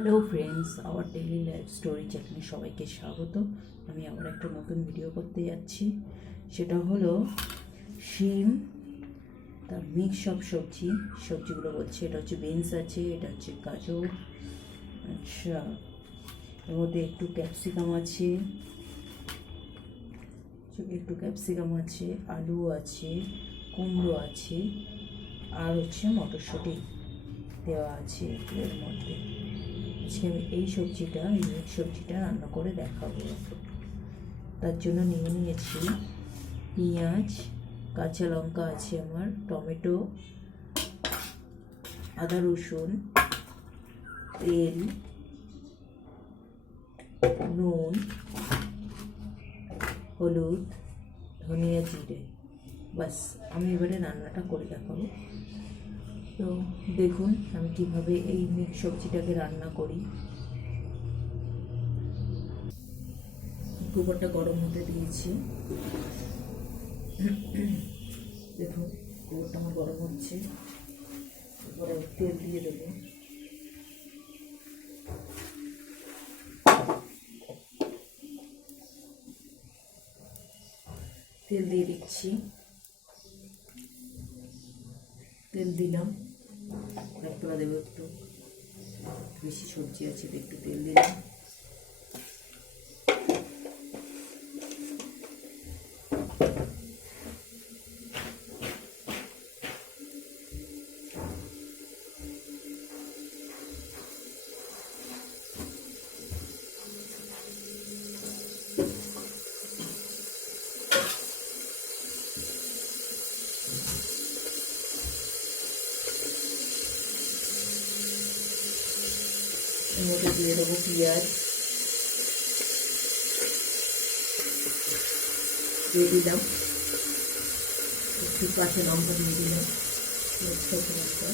Hello friends, our daily life story চ্যানেলে সবাইকে স্বাগত। আমি আবার একটা নতুন ভিডিও করতে যাচ্ছি। সেটা হলো শিম তার মিক্স সব সবজিগুলো বলছি। এটা হচ্ছে বিনস আছে, এটা হচ্ছে গাজর, আচ্ছা এর মধ্যে একটু ক্যাপসিকাম আছে, আলু আছে, কুমড়ো আছে, আর হচ্ছে মটরশুঁটি দেওয়া আছে এর মধ্যে। আজকে আমি এই মিক্স সবজিটা রান্না করে দেখাবো। তার জন্য নিয়ে নিয়েছি পেঁয়াজ, কাঁচা লঙ্কা আছে আমার, টমেটো, আদা রসুন, তেল, নুন, হলুদ, ধনিয়া জিরে। বাস, আমি এবারে রান্নাটা করে দেখাবো। তো দেখুন আমি কিভাবে এই মিক্স সবজিটাকে রান্না করি। গোবরটা গরম হতে দিয়েছি। দেখুন গোবরটা আমার গরম হচ্ছে। এরপরে তেল দিয়ে দেবো। তেল দিয়ে দিচ্ছি, তেল দিলাম, একটু দেবো, একটু বেশি সবজি আছে একটু তেল দিলাম। এর মধ্যে দিয়ে দেবো পেঁয়াজ, দিয়ে দিলাম একটু কাঁচা লঙ্কা, দিয়ে দিলাম শুকনো লঙ্কা,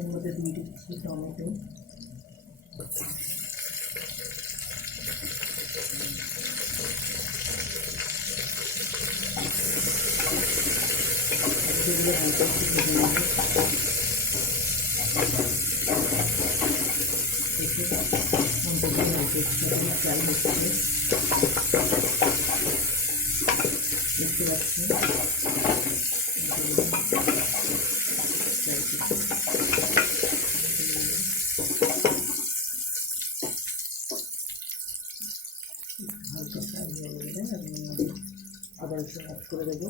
এর মধ্যে দিয়ে দিচ্ছি টমেটো, যেগুলো হালকা একটু ভেজে নেব। দেখে মন্ডাগুলো হালকা একটু ফ্রাই হচ্ছে, দেখতে পাচ্ছি। হালকা ফ্রাই হয়ে গেলে আমি আবার একটু অ্যাড করে দেবো।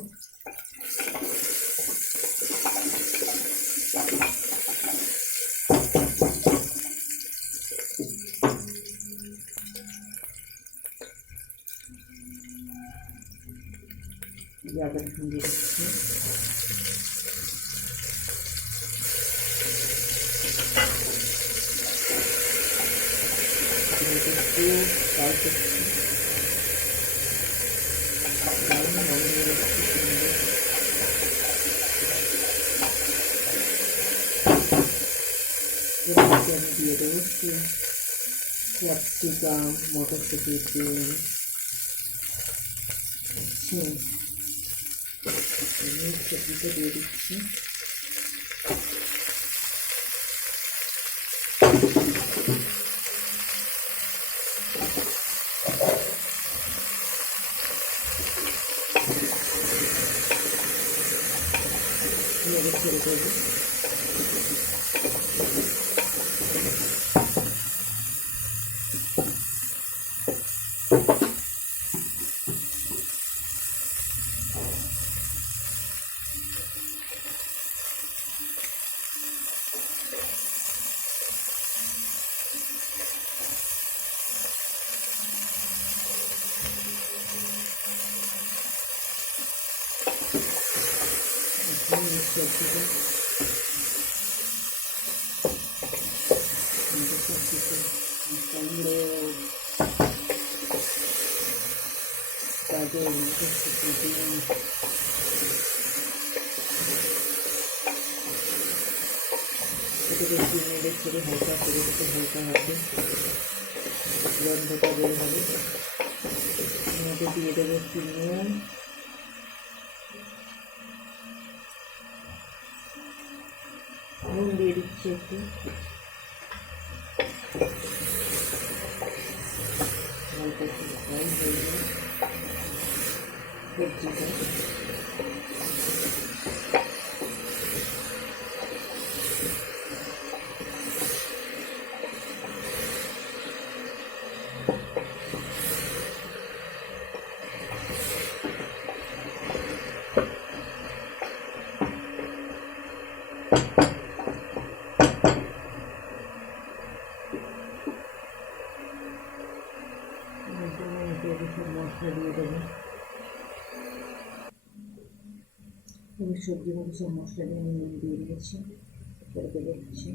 আদা রসুন দিয়ে দিচ্ছি, একটু ফ্রাই করছি, আমি দিয়ে দেবো ক্যাপসিকাম, মটরশুঁটি, তেল, সবজিটা দিয়ে দিচ্ছি। ছেড়ে দেবো। সবজিটা সব কিছু কুমড়ো গাজর মটরশুঁটি ডিম এটাকে একটু নেড়ে ছেড়ে হালকা করে একটু হালকা হাতে গন্ধটা বের হবে। মধ্যে দিয়ে দেবো একটু নুন দিয়ে দিচ্ছি একটু, হালকা একটু ফ্রাই হয়ে যায় সবজিটা। সব মশলা দিয়ে দেবো, সবজির মধ্যে সব মশলা দিয়ে আমি নুন দিয়ে দিয়েছি। এরপরে দেবো হচ্ছে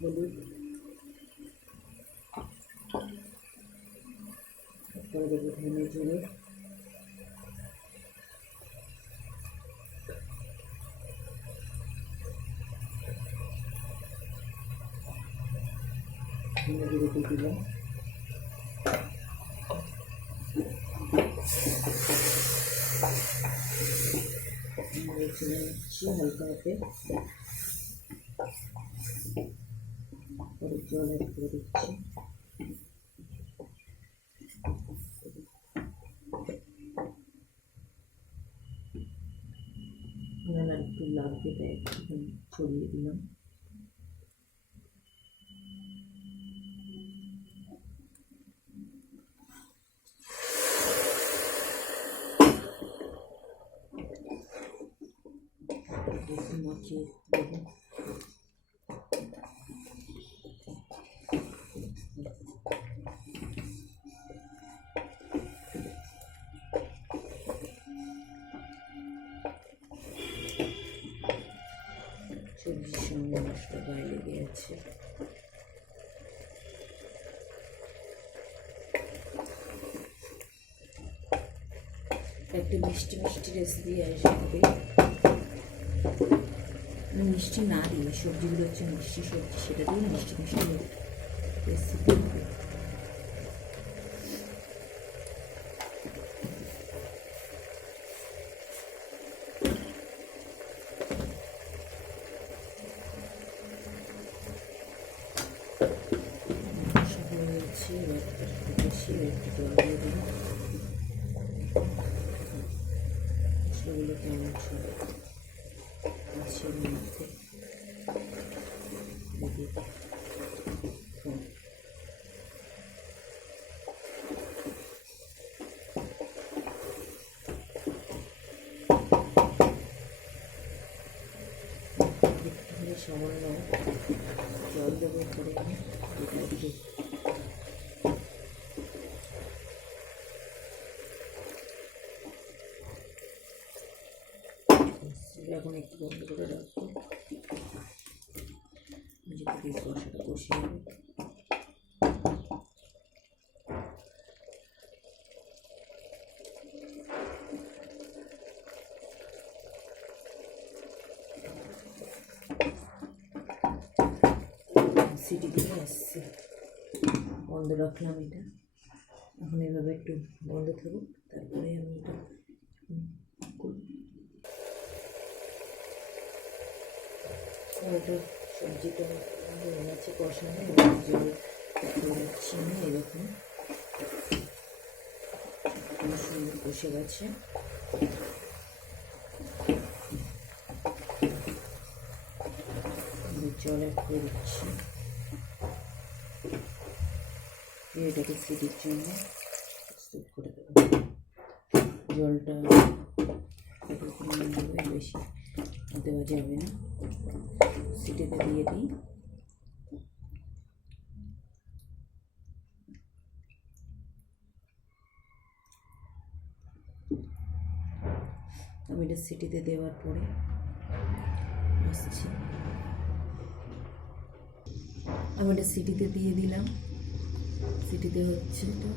হলুদ, তারপরে দেবো ধনে জিরে, ধনে জিরে দিয়ে দিলাম, ছেড়ে নিচ্ছি হালকা হাতে, পরে জল অ্যাড করে দিচ্ছি। একটু লাগবে তাই একটু ছড়িয়ে দিলাম। মাখিয়ে দেবো। সবজির সঙ্গে মশলা গায়ে লেগে আছে। একটা মিষ্টি মিষ্টি রেসিপি আসবে, মিষ্টি না দিয়ে সবজিগুলো হচ্ছে মিষ্টি সবজি, সেটা দিয়ে মিষ্টি মিষ্টি রেসিপি হবে। বেশি একটু জল দিয়ে দিন, মশলাগুলো কেমন মাছের মধ্যে সামান্য জল দেবো করে আমি এখন একটু বন্ধ করে রাখবো, নিজে থেকে কষাটা কষিয়ে নেব। সিটি দিয়ে আসছে, বন্ধ রাখলাম এটা। এখন এভাবে একটু বন্ধ থাকুক, তারপরে আমি এটা ওটা সবজিটা হয়ে গেছে কষানো, জল দিচ্ছি আমি। এরকম সুন্দর কষে গেছে। জল অ্যাড করে দিচ্ছি, এটাকে সিটির জন্য প্রস্তুত করে দেবো। জলটা বেশি দেওয়া যাবে না, সিটিতে দিয়ে দিই। আমি এটা সিটিতে দেওয়ার পরে আসছি। আমি এটা সিটিতে দিয়ে দিলাম, সিটিতে হচ্ছে এটা।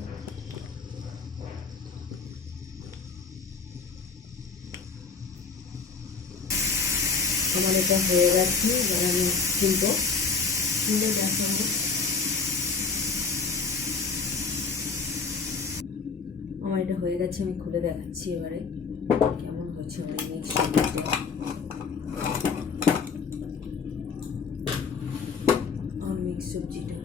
আমার এটা হয়ে গেছে, এবার আমি খুলবো, খুলে দেখাবো। আমার এটা হয়ে গেছে, আমি খুলে দেখাচ্ছি এবারে কেমন হচ্ছে আমার মিক্স সবজিটা। আমার মিক্স সবজিটা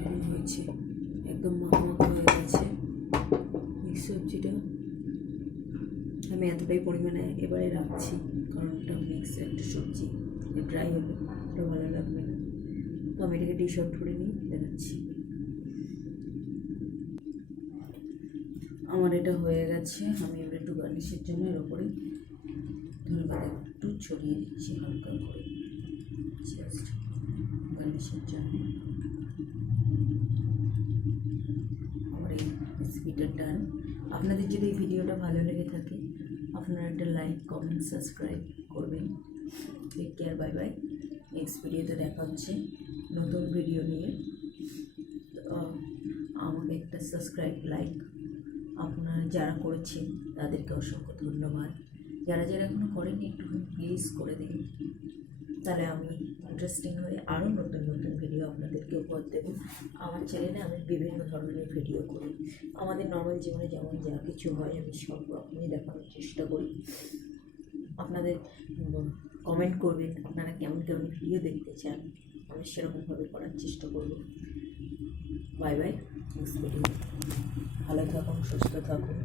কেমন হয়েছে, একদম মাখা হয়ে গেছে মিক্স সবজিটা। আমি এতটাই পরিমাণে এবারে রাখছি, কারণ ওটা মিক্স একটা সবজি, ড্রাই হবে, ওটা ভালো লাগবে না। তো আমি এটাকে ডিশ আউট করে নিই, দেখাচ্ছি। আমার এটা হয়ে গেছে, আমি এবার একটু গার্নিশের জন্য এর ওপরে ধনেপাতা একটু ছড়িয়ে দিচ্ছি হালকা করে, জাস্ট গার্নিশের জন্য। আমার এই রেসিপিটা ডান। আপনাদের যদি এই ভিডিওটা ভালো লেগে থাকে, আপনারা একটা লাইক, কমেন্ট, সাবস্ক্রাইব করবেন। Take care, bye bye. Next ভিডিওতে দেখা হচ্ছে নতুন ভিডিও নিয়ে। আমাকে একটা সাবস্ক্রাইব, লাইক আপনারা যারা করেছেন তাদেরকে অসংখ্য ধন্যবাদ। যারা যারা এখনও করেনি একটু প্লিজ করে দিন, তাহলে আমি ইন্টারেস্টিং হয়ে আরও নতুন নতুন ভিডিও আপনাদেরকে উপহার দেবো। আমার চ্যানেলে আমি বিভিন্ন ধরনের ভিডিও করি, আমাদের নর্মাল জীবনে যেমন যা কিছু হয় আমি সব রকমই দেখানোর চেষ্টা করি। আপনাদের কমেন্ট করবেন আপনারা কেমন কেমন ভিডিও দেখতে চান, আমি সেরকমভাবে করার চেষ্টা করব। By bye, next video. ভালো থাকুন, সুস্থ থাকুন।